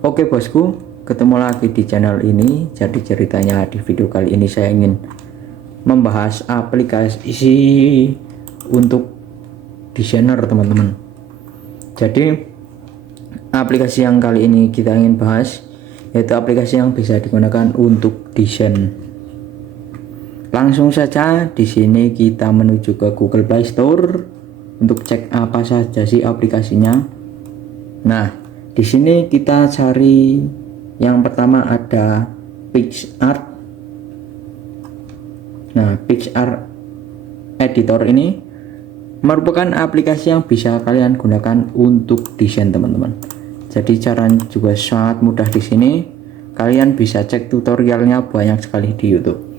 Oke bosku, ketemu lagi di channel ini. Jadi ceritanya di video kali ini saya ingin membahas aplikasi untuk desainer teman-teman. Jadi aplikasi yang kali ini kita ingin bahas yaitu aplikasi yang bisa digunakan untuk desain. Langsung saja di sini kita menuju ke Google Play Store untuk cek apa saja sih aplikasinya. Nah, di sini kita cari yang pertama ada PicsArt. Nah, PicsArt Editor ini merupakan aplikasi yang bisa kalian gunakan untuk desain teman-teman. Jadi caranya juga sangat mudah di sini. Kalian bisa cek tutorialnya banyak sekali di YouTube.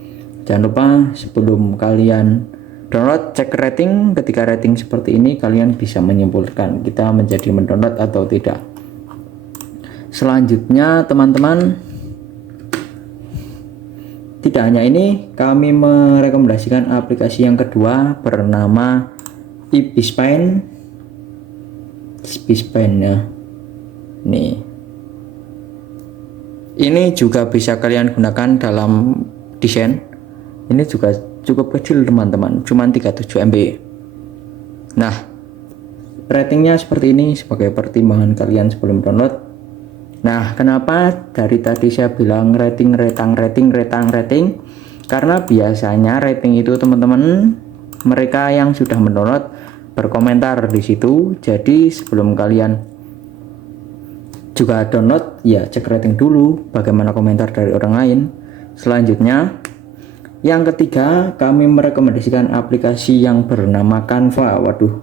Jangan lupa sebelum kalian download cek rating. Ketika rating seperti ini kalian bisa menyimpulkan kita menjadi mendownload atau tidak. Selanjutnya teman-teman, tidak hanya ini, kami merekomendasikan aplikasi yang kedua bernama Ibispaint ya. Nih, ini juga bisa kalian gunakan dalam desain. Ini juga cukup kecil teman-teman, cuma 37 MB. Nah, ratingnya seperti ini sebagai pertimbangan kalian sebelum download. Nah, kenapa dari tadi saya bilang rating, karena biasanya rating itu teman-teman, mereka yang sudah mendownload berkomentar di situ. Jadi sebelum kalian juga download, ya cek rating dulu bagaimana komentar dari orang lain. Selanjutnya, yang ketiga, kami merekomendasikan aplikasi yang bernama Canva. Waduh,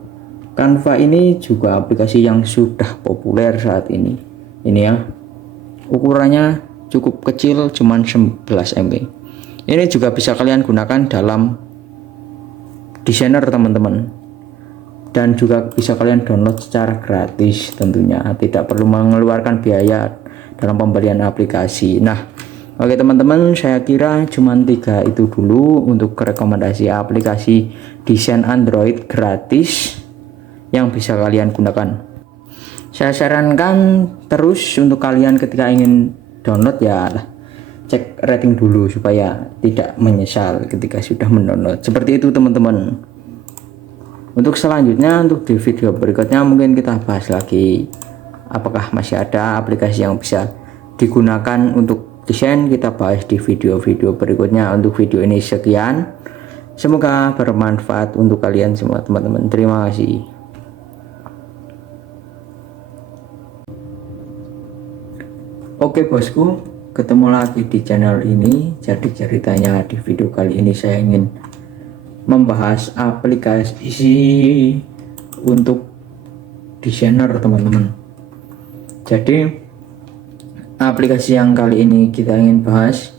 Canva ini juga aplikasi yang sudah populer saat ini. Ini ya, ukurannya cukup kecil, cuman 11 MB. Ini juga bisa kalian gunakan dalam desainer teman-teman, dan juga bisa kalian download secara gratis tentunya, tidak perlu mengeluarkan biaya dalam pembelian aplikasi. Nah, oke teman-teman, saya kira cuma 3 itu dulu untuk rekomendasi aplikasi desain Android gratis yang bisa kalian gunakan. Saya sarankan terus untuk kalian ketika ingin download ya cek rating dulu supaya tidak menyesal ketika sudah mendownload. Seperti itu teman-teman. Untuk selanjutnya, untuk di video berikutnya mungkin kita bahas lagi apakah masih ada aplikasi yang bisa digunakan untuk desain. Kita bahas di video-video berikutnya. Untuk video ini sekian, semoga bermanfaat untuk kalian semua teman-teman. Terima kasih. Oke bosku, ketemu lagi di channel ini. Jadi ceritanya di video kali ini saya ingin membahas aplikasi untuk desainer teman-teman. Jadi aplikasi yang kali ini kita ingin bahas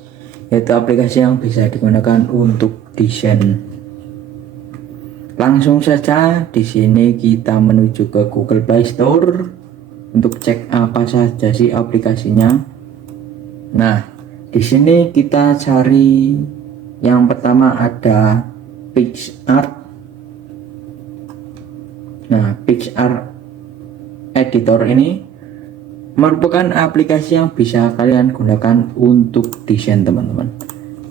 yaitu aplikasi yang bisa digunakan untuk desain. Langsung saja di sini kita menuju ke Google Play Store untuk cek apa saja sih aplikasinya. Nah, di sini kita cari yang pertama ada PicsArt. Nah, PicsArt Editor ini merupakan aplikasi yang bisa kalian gunakan untuk desain teman-teman.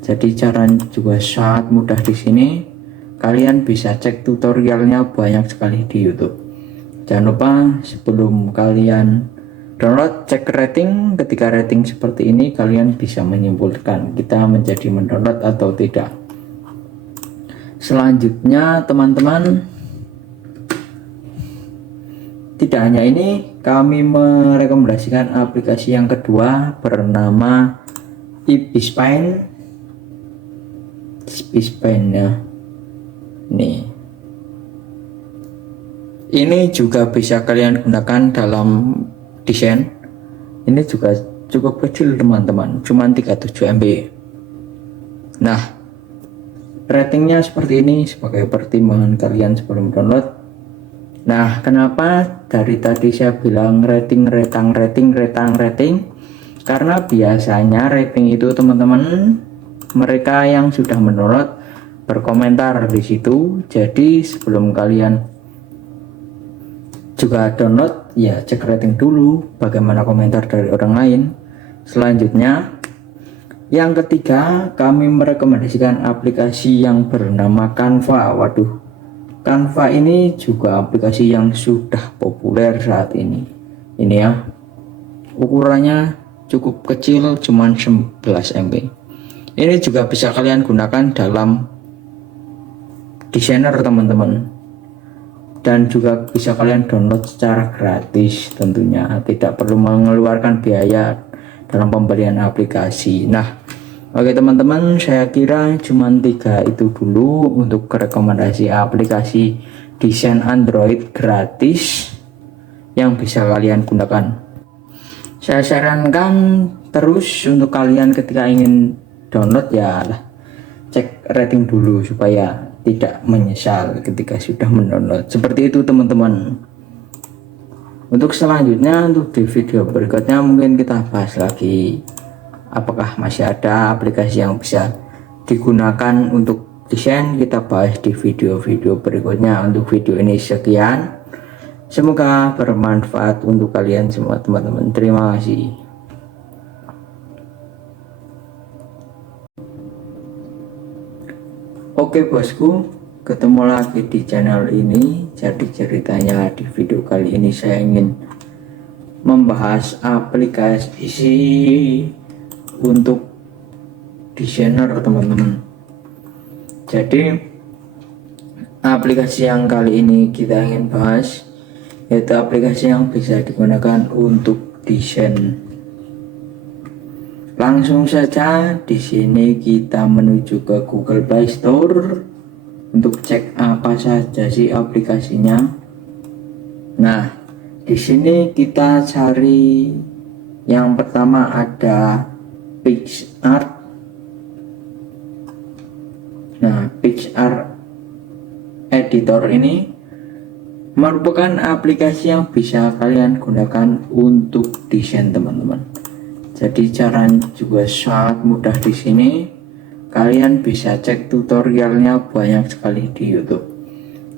Jadi caranya juga sangat mudah di sini. Kalian bisa cek tutorialnya banyak sekali di YouTube. Jangan lupa sebelum kalian download cek rating. Ketika rating seperti ini kalian bisa menyimpulkan kita menjadi mendownload atau tidak. Selanjutnya teman-teman, tidak hanya ini, kami merekomendasikan aplikasi yang kedua bernama Ibispaint ya. Nih, ini juga bisa kalian gunakan dalam desain. Ini juga cukup kecil teman-teman, cuma 37 MB. Nah, ratingnya seperti ini sebagai pertimbangan kalian sebelum download. Nah, kenapa dari tadi saya bilang rating, karena biasanya rating itu teman-teman, mereka yang sudah mendownload berkomentar di situ. Jadi sebelum kalian juga download, ya cek rating dulu, bagaimana komentar dari orang lain. Selanjutnya, yang ketiga, kami merekomendasikan aplikasi yang bernama Canva. Waduh, Canva ini juga aplikasi yang sudah populer saat ini. Ini ya, ukurannya cukup kecil, cuman 11 MB. Ini juga bisa kalian gunakan dalam desainer teman-teman, dan juga bisa kalian download secara gratis tentunya, tidak perlu mengeluarkan biaya dalam pembelian aplikasi. Nah, oke teman-teman, saya kira cuma 3 itu dulu untuk rekomendasi aplikasi desain Android gratis yang bisa kalian gunakan. Saya sarankan terus untuk kalian ketika ingin download ya cek rating dulu supaya tidak menyesal ketika sudah mendownload. Seperti itu teman-teman. Untuk selanjutnya, untuk di video berikutnya mungkin kita bahas lagi apakah masih ada aplikasi yang bisa digunakan untuk desain. Kita bahas di video-video berikutnya. Untuk video ini sekian, semoga bermanfaat untuk kalian semua teman-teman. Terima kasih. Oke bosku, ketemu lagi di channel ini. Jadi ceritanya di video kali ini saya ingin membahas aplikasi untuk desainer teman-teman. Jadi aplikasi yang kali ini kita ingin bahas yaitu aplikasi yang bisa digunakan untuk desain. Langsung saja di sini kita menuju ke Google Play Store untuk cek apa saja sih aplikasinya. Nah, di sini kita cari yang pertama ada PicsArt. Nah, PicsArt Editor ini merupakan aplikasi yang bisa kalian gunakan untuk desain teman-teman. Jadi caranya juga sangat mudah di sini. Kalian bisa cek tutorialnya banyak sekali di YouTube.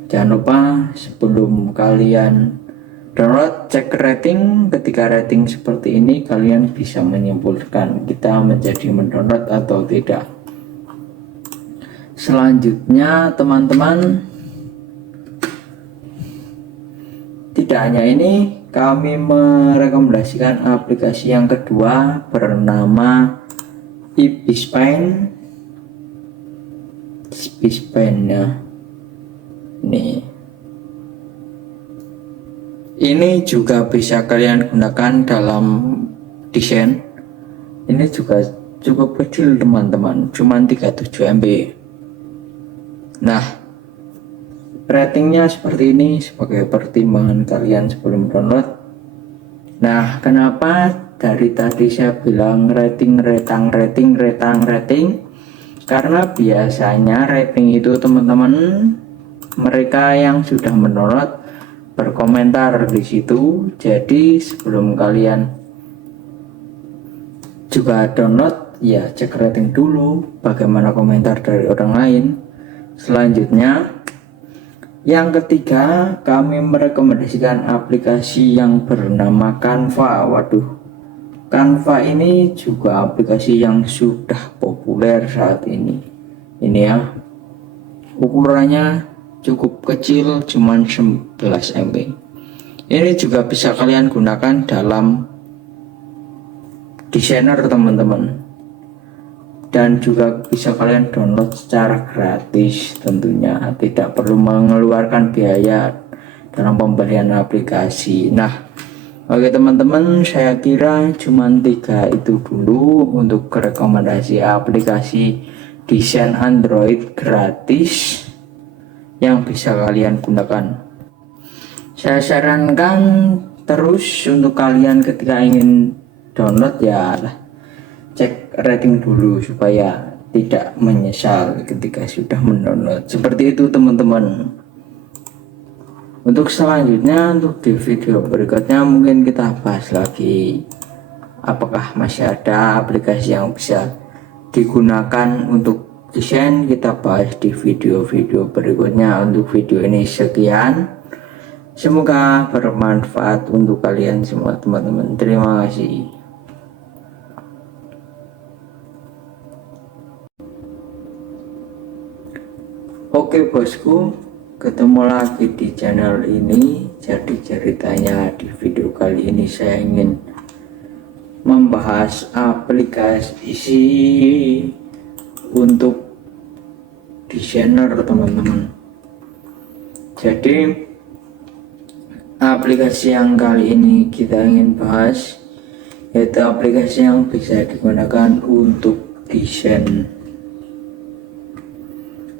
Jangan lupa sebelum kalian download cek rating. Ketika rating seperti ini kalian bisa menyimpulkan kita menjadi mendownload atau tidak. Selanjutnya teman-teman, tidak hanya ini, kami merekomendasikan aplikasi yang kedua bernama Ibispaint. Ya. Ini juga bisa kalian gunakan dalam desain. Ini juga cukup kecil teman-teman, cuma 37 MB. Nah, ratingnya seperti ini sebagai pertimbangan kalian sebelum download. Nah, kenapa dari tadi saya bilang rating? Karena biasanya rating itu teman-teman, mereka yang sudah mendownload berkomentar di situ. Jadi sebelum kalian juga download ya cek rating dulu, bagaimana komentar dari orang lain. Selanjutnya, yang ketiga, kami merekomendasikan aplikasi yang bernama Canva. Waduh, Canva ini juga aplikasi yang sudah populer saat ini. Ini ya, ukurannya cukup kecil, cuman 11 MB. Ini juga bisa kalian gunakan dalam desainer teman-teman, dan juga bisa kalian download secara gratis tentunya, tidak perlu mengeluarkan biaya dalam pembelian aplikasi. Nah, oke teman-teman, saya kira cuma 3 itu dulu untuk rekomendasi aplikasi desain Android gratis yang bisa kalian gunakan. Saya sarankan terus untuk kalian ketika ingin download ya cek rating dulu supaya tidak menyesal ketika sudah mendownload. Seperti itu teman-teman. Untuk selanjutnya, untuk di video berikutnya mungkin kita bahas lagi apakah masih ada aplikasi yang bisa digunakan untuk desain. Kita bahas di video-video berikutnya. Untuk video ini sekian, Semoga bermanfaat untuk kalian semua teman-teman. Terima kasih. Oke bosku, ketemu lagi di channel ini. Jadi ceritanya di video kali ini saya ingin membahas aplikasi untuk desainer teman-teman. Jadi aplikasi yang kali ini kita ingin bahas yaitu aplikasi yang bisa digunakan untuk desain.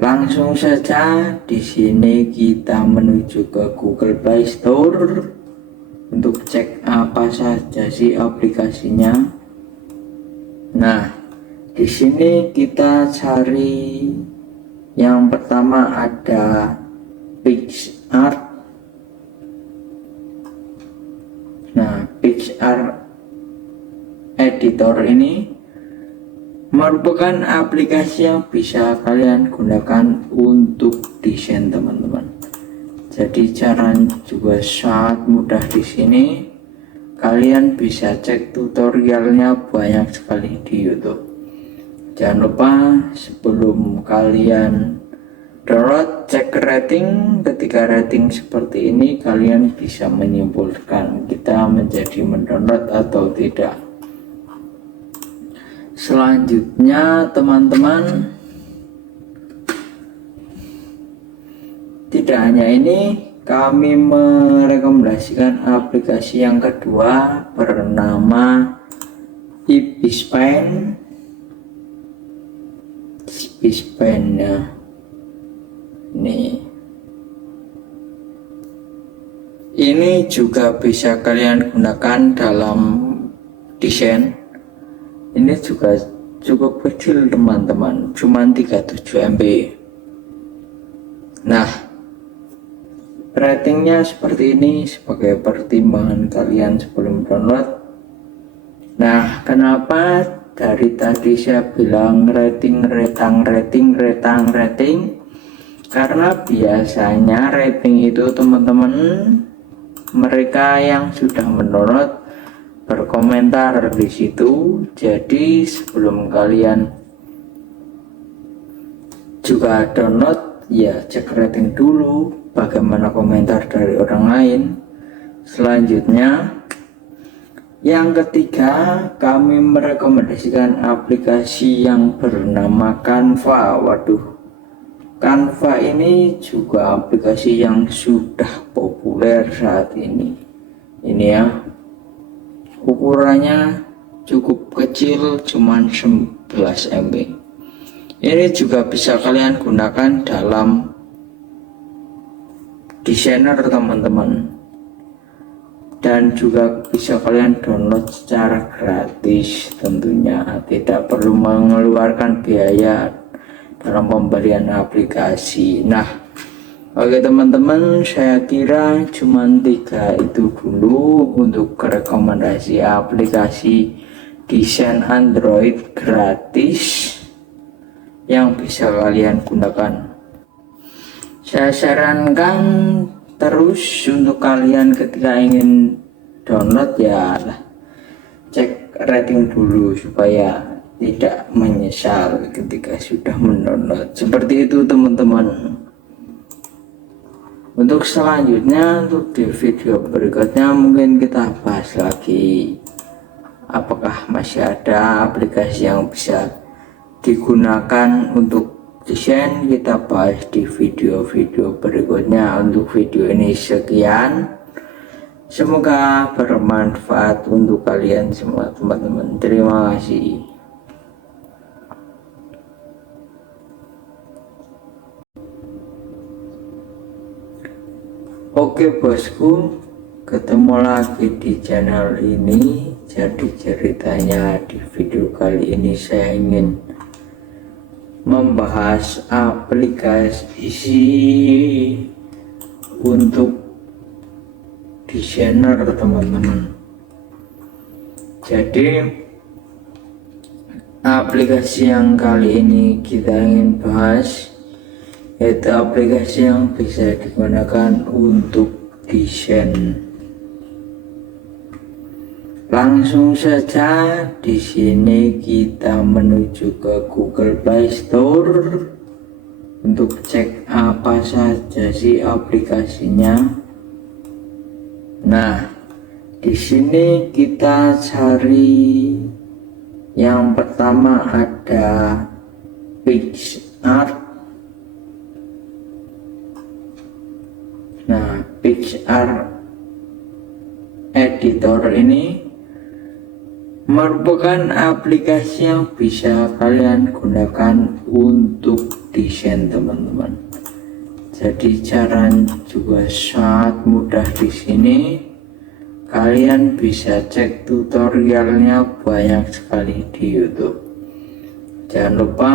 Langsung saja di sini kita menuju ke Google Play Store untuk cek apa saja sih aplikasinya. Nah, di sini kita cari yang pertama ada PicsArt. Nah, PicsArt editor ini merupakan aplikasi yang bisa kalian gunakan untuk desain teman-teman. Jadi caranya juga sangat mudah di sini. Kalian bisa cek tutorialnya banyak sekali di YouTube. Jangan lupa sebelum kalian download, cek rating. Ketika rating seperti ini kalian bisa menyimpulkan kita menjadi mendownload atau tidak. Selanjutnya teman-teman, tidak hanya ini, kami merekomendasikan aplikasi yang kedua bernama Ibispen. Ya. Ini juga bisa kalian gunakan dalam desain. Ini juga cukup kecil teman-teman, cuman 37 MB. Nah, ratingnya seperti ini sebagai pertimbangan kalian sebelum download. Nah, kenapa dari tadi saya bilang rating? Karena biasanya rating itu teman-teman, mereka yang sudah mendownload berkomentar di situ. Jadi sebelum kalian juga download, ya cek rating dulu bagaimana komentar dari orang lain. Selanjutnya yang ketiga, kami merekomendasikan aplikasi yang bernama Canva. Waduh, Canva ini juga aplikasi yang sudah populer saat ini. Ini ya, ukurannya cukup kecil, cuman 11 MB. Ini juga bisa kalian gunakan dalam desainer teman-teman, dan juga bisa kalian download secara gratis tentunya, tidak perlu mengeluarkan biaya dalam pembelian aplikasi. Nah, oke teman-teman, saya kira cuma 3 itu dulu untuk rekomendasi aplikasi desain Android gratis yang bisa kalian gunakan. Saya sarankan terus untuk kalian ketika ingin download ya cek rating dulu supaya tidak menyesal ketika sudah mendownload. Seperti itu teman-teman. Untuk selanjutnya, untuk di video berikutnya mungkin kita bahas lagi apakah masih ada aplikasi yang bisa digunakan untuk desain. Kita bahas di video-video berikutnya. Untuk video ini sekian, semoga bermanfaat untuk kalian semua teman-teman. Terima kasih. Oke bosku, ketemu lagi di channel ini. Jadi ceritanya di video kali ini saya ingin membahas aplikasi untuk desainer teman-teman. Jadi aplikasi yang kali ini kita ingin bahas yaitu aplikasi yang bisa digunakan untuk desain. Langsung saja di sini kita menuju ke Google Play Store untuk cek apa saja sih aplikasinya. Nah, di sini kita cari yang pertama ada PicsArt. Nah, PicsArt Editor ini merupakan aplikasi yang bisa kalian gunakan untuk desain, teman-teman. Jadi caranya juga sangat mudah. Di sini kalian bisa cek tutorialnya banyak sekali di YouTube. Jangan lupa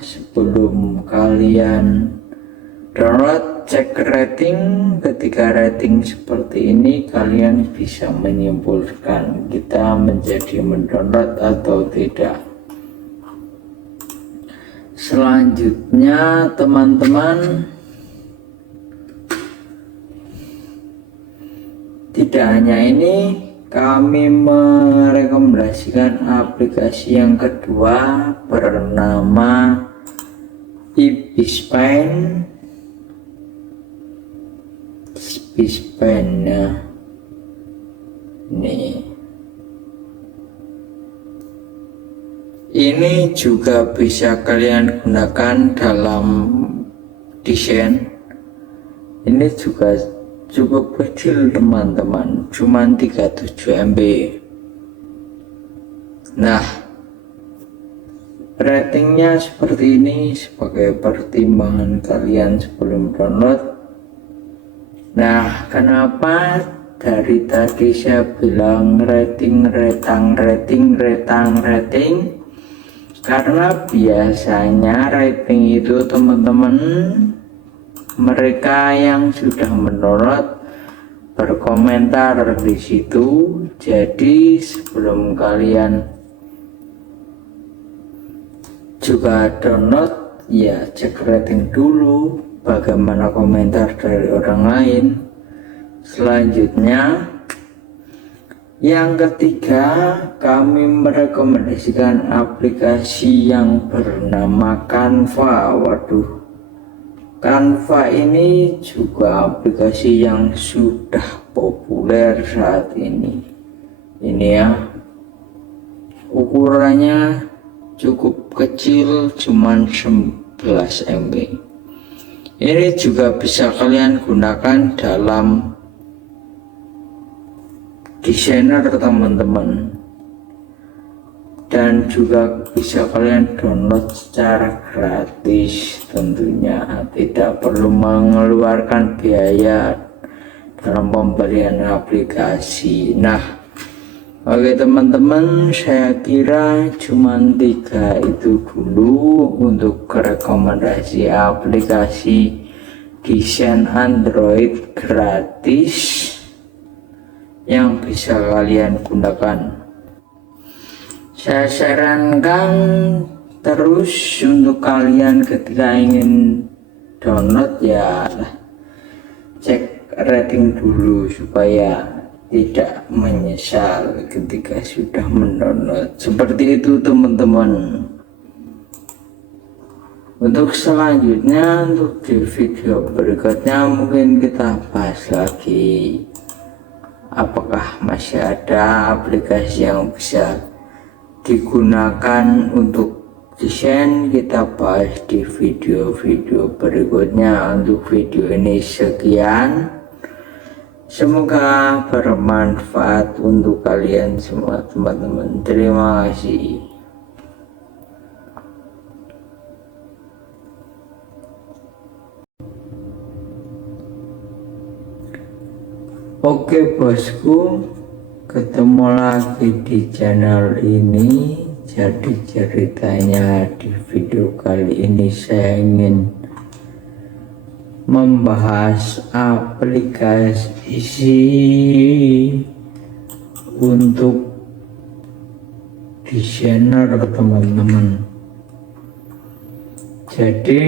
sebelum kalian download, cek rating. Ketika rating seperti ini, kalian bisa menyimpulkan kita menjadi mendownload atau tidak. Selanjutnya, teman-teman, tidak hanya ini, kami merekomendasikan aplikasi yang kedua bernama Ibispaint. Nah, ini juga bisa kalian gunakan dalam desain. Ini juga cukup kecil, teman-teman, cuman 37 MB. Nah, ratingnya seperti ini sebagai pertimbangan kalian sebelum download. Nah, kenapa dari tadi saya bilang rating? Karena biasanya rating itu, teman-teman, mereka yang sudah mendownload berkomentar di situ. Jadi sebelum kalian juga download, ya cek rating dulu, bagaimana komentar dari orang lain. Selanjutnya, yang ketiga, kami merekomendasikan aplikasi yang bernama Canva. Waduh, Canva ini juga aplikasi yang sudah populer saat ini. Ini ya, ukurannya cukup kecil, cuman 11 MB. Ini juga bisa kalian gunakan dalam desainer, teman-teman, dan juga bisa kalian download secara gratis. Tentunya tidak perlu mengeluarkan biaya dalam pembelian aplikasi. Nah, oke teman-teman, saya kira cuman 3 itu dulu untuk rekomendasi aplikasi desain Android gratis yang bisa kalian gunakan. Saya sarankan terus untuk kalian ketika ingin download, ya cek rating dulu supaya tidak menyesal ketika sudah mendownload. Seperti itu, teman-teman. Untuk selanjutnya, untuk di video berikutnya mungkin kita bahas lagi apakah masih ada aplikasi yang bisa digunakan untuk desain. Kita bahas di video-video berikutnya. Untuk video ini sekian, semoga bermanfaat untuk kalian semua, teman-teman. Terima kasih. Oke bosku, ketemu lagi di channel ini. Jadi ceritanya di video kali ini saya ingin membahas aplikasi untuk desainer, teman-teman. Jadi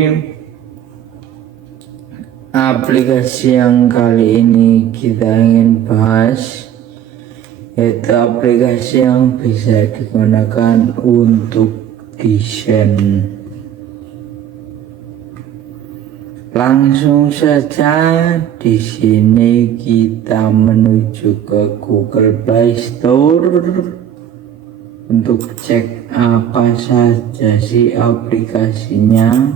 Aplikasi yang kali ini kita ingin bahas yaitu aplikasi yang bisa digunakan untuk desain. Langsung saja di sini kita menuju ke Google Play Store untuk cek apa saja sih aplikasinya.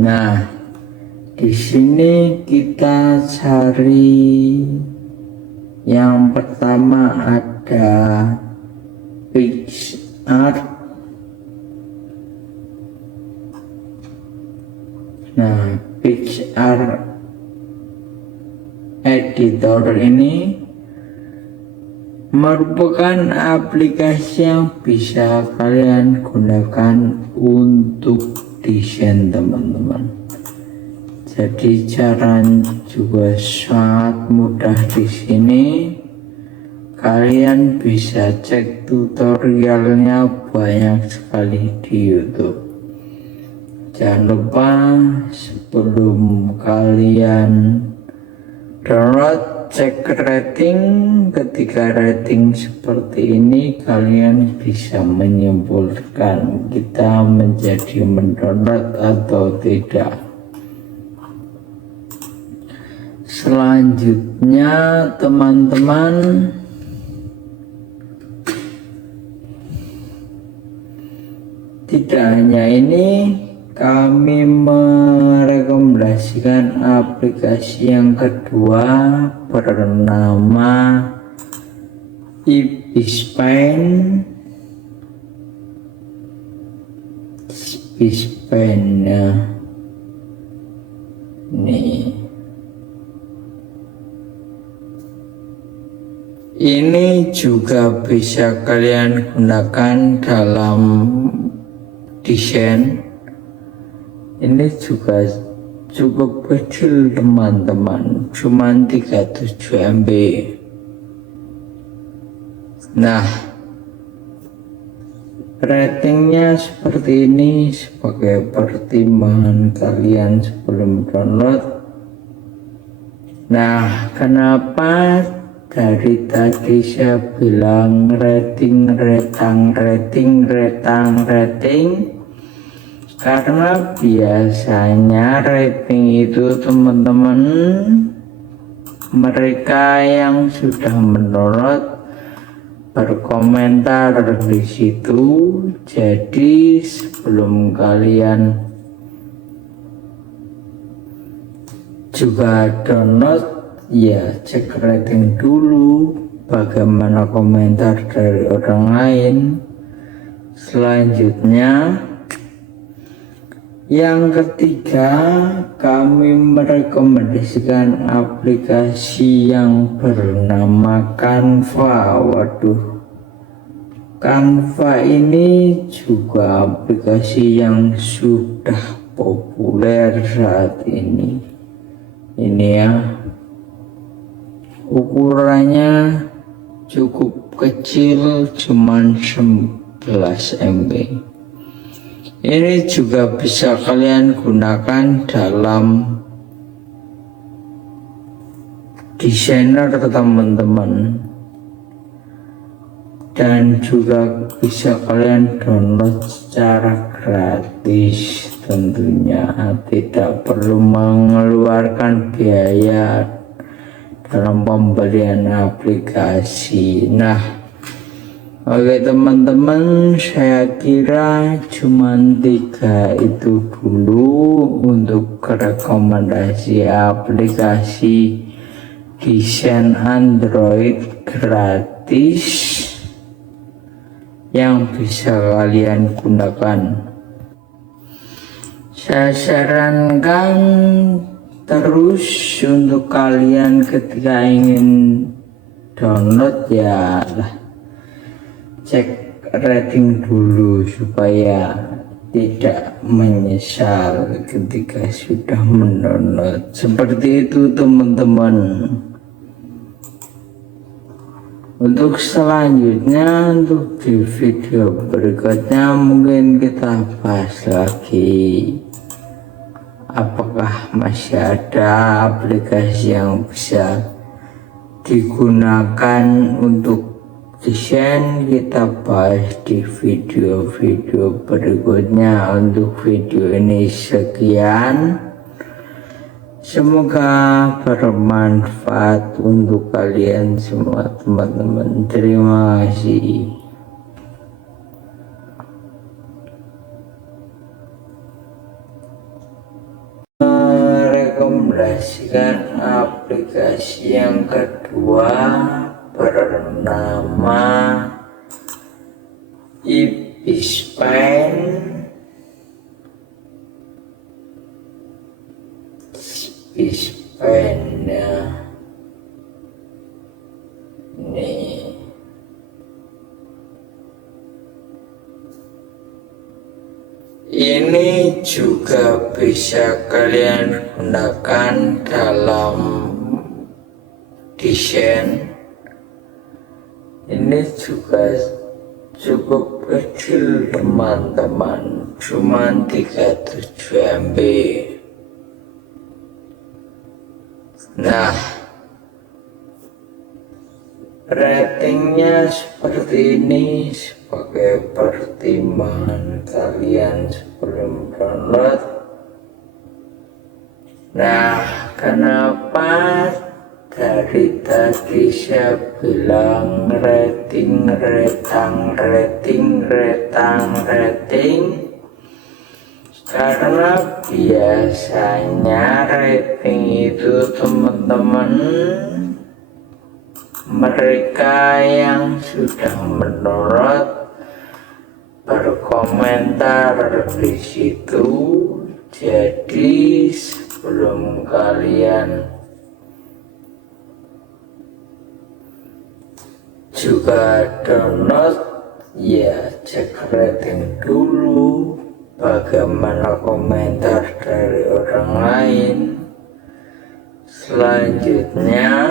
Nah, di sini kita cari yang pertama ada PicsArt. Nah, PicsArt Editor ini merupakan aplikasi yang bisa kalian gunakan untuk desain, teman-teman. Jadi caranya juga sangat mudah. Di sini kalian bisa cek tutorialnya banyak sekali di YouTube. Jangan lupa sebelum kalian download, cek rating. Ketika rating seperti ini, kalian bisa menyimpulkan kita menjadi mendownload atau tidak. Selanjutnya, teman-teman, tidak hanya ini, kami merekomendasikan aplikasi yang kedua bernama Ibispen. Ya. Nih. Ini juga bisa kalian gunakan dalam desain. Ini juga cukup kecil, teman-teman, cuman 37 MB. Nah, ratingnya seperti ini sebagai pertimbangan kalian sebelum download. Nah, kenapa dari tadi saya bilang rating? Karena biasanya rating itu, teman-teman, mereka yang sudah mendownload berkomentar di situ. Jadi sebelum kalian juga download, ya cek rating dulu, bagaimana komentar dari orang lain. Selanjutnya, yang ketiga, kami merekomendasikan aplikasi yang bernama Canva. Waduh, Canva ini juga aplikasi yang sudah populer saat ini. Ini ya, ukurannya cukup kecil, cuman 11 MB. Ini juga bisa kalian gunakan dalam desainer, teman-teman, dan juga bisa kalian download secara gratis. Tentunya tidak perlu mengeluarkan biaya dalam pembelian aplikasi. Nah, oke teman-teman, saya kira cuman 3 itu dulu untuk rekomendasi aplikasi desain Android gratis yang bisa kalian gunakan. Saya sarankan terus untuk kalian ketika ingin download, ya cek rating dulu supaya tidak menyesal ketika sudah mendownload. Seperti itu, teman-teman. Untuk selanjutnya, untuk di video berikutnya mungkin kita bahas lagi apakah masih ada aplikasi yang bisa digunakan untuk desain? Kita bahas di video-video berikutnya. Untuk video ini sekian, semoga bermanfaat untuk kalian semua teman-teman. Terima kasih. Merekomendasikan aplikasi yang kedua bernama Ibispen. Ya. Nih. Ini juga bisa kalian gunakan dalam desain. Ini juga cukup kecil teman-teman, cuman 37 MB. Nah, ratingnya seperti ini sebagai pertimbangan kalian sebelum download. Nah, kenapa dari tadi saya bilang rating? Karena biasanya rating itu teman-teman, mereka yang sudah mendownload berkomentar di situ. Jadi sebelum kalian juga download, ya cek rating dulu, bagaimana komentar dari orang lain. Selanjutnya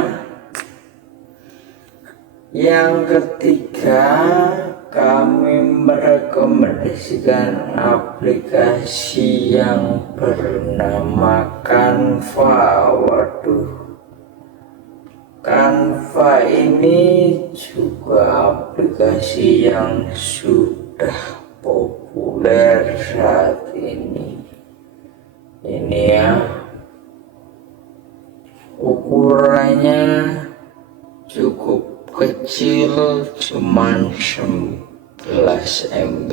yang ketiga, kami merekomendasikan aplikasi yang bernama Canva. Waduh, Canva ini juga aplikasi yang sudah populer saat ini. Ini ya, ukurannya cukup kecil, cuman 11 MB.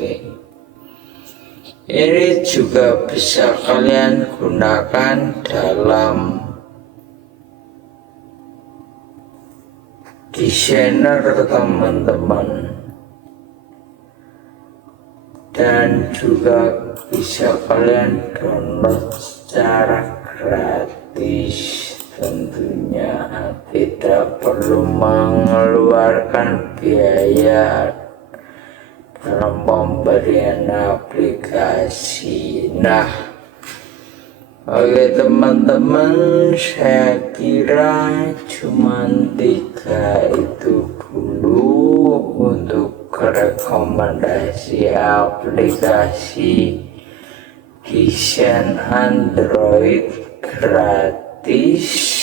Ini juga bisa kalian gunakan dalam desainer teman-teman, dan juga bisa kalian download secara gratis. Tentunya tidak perlu mengeluarkan biaya dalam pemberian aplikasi. Nah, oke teman-teman, saya kira cuman 3 itu dulu untuk rekomendasi aplikasi desain Android gratis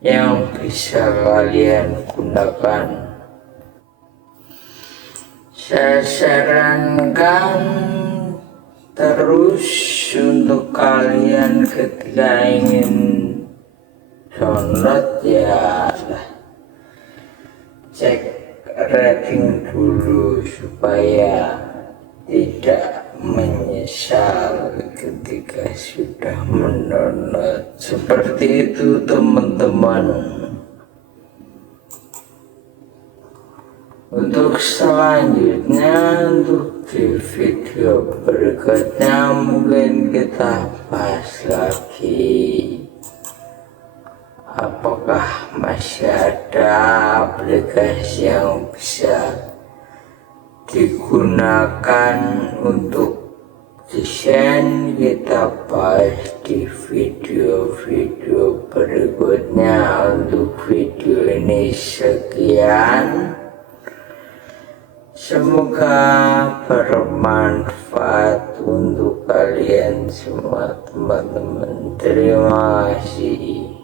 yang bisa kalian gunakan. Saya sarankan terus untuk kalian ketika ingin download, ya cek rating dulu supaya tidak menyesal ketika sudah mendownload. Seperti itu teman-teman. Untuk selanjutnya, untuk di video berikutnya mungkin kita bahas lagi apakah masih ada aplikasi yang bisa digunakan untuk desain. Kita bahas di video-video berikutnya. Untuk video ini sekian, Semoga bermanfaat untuk kalian semua teman-teman. Terima kasih.